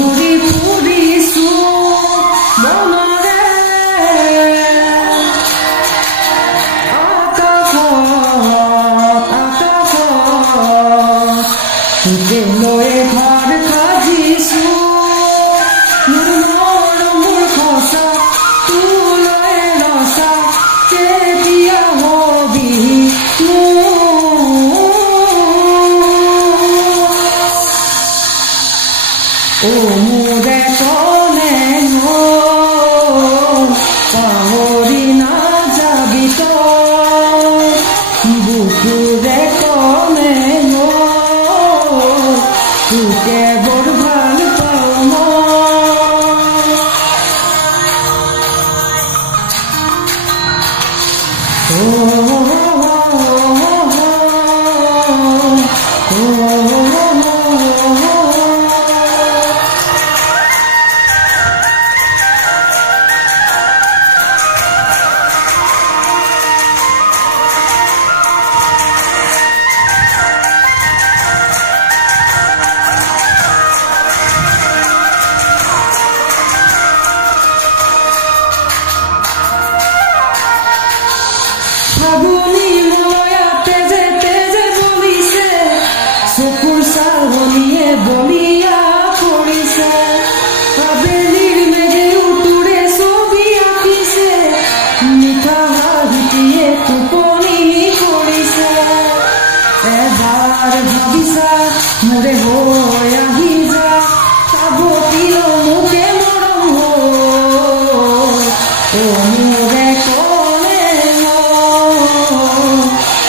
ঘূৰি ফুৰিছো মনৰে আকাশত তোকে লৈ ঘৰ সাজিছো মোৰ খচা তোলৈ ৰচা কেতিয়া হবি ও মোৰে কলে পাহৰি নাযাবি তই বুকুৰে কলে তোকে বৰ ভাল পাওঁ ফাগুনী মলয়া তেজে তেজে বলিছে চকুৰ চালনীয়ে বলিয়া কৰিছে আবেলিৰ মেঘেও তোৰে ছবি আঁকিছে মিঠা হাঁহিটিয়ে টোপনি কৰিছে এবাৰ ভাবিছা মোৰে হৈ আহি যা সাৱটিল মোকে মৰম মোৰে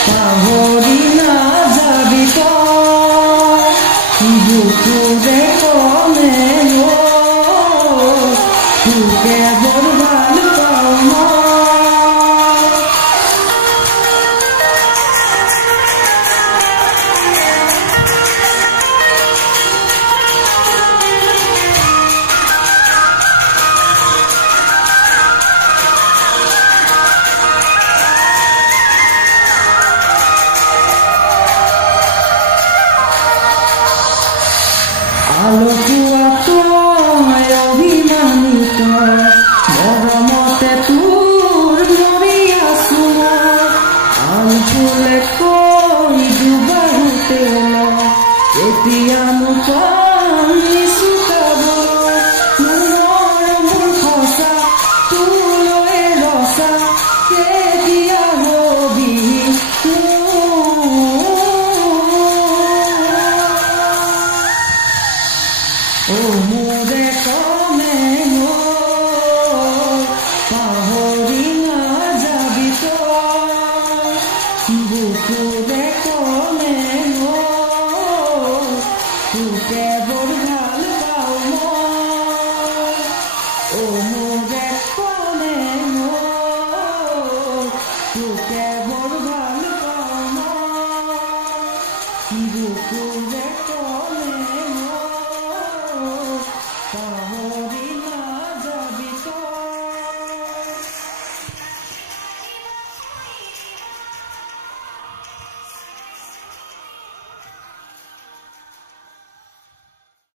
পাহৰি নাযাবি তই বুকুৰে কলে তোকে বৰ ভাল পাওঁ আলসুৱা তই অভিমানী তই মৰমতে তোৰ মৰি আছো আনফুলে কৈ দুবাহুতে এতিয়ানো পাইছো মোৰ খচা তোলৈ ৰচা কেতিয়া হবি মোৰে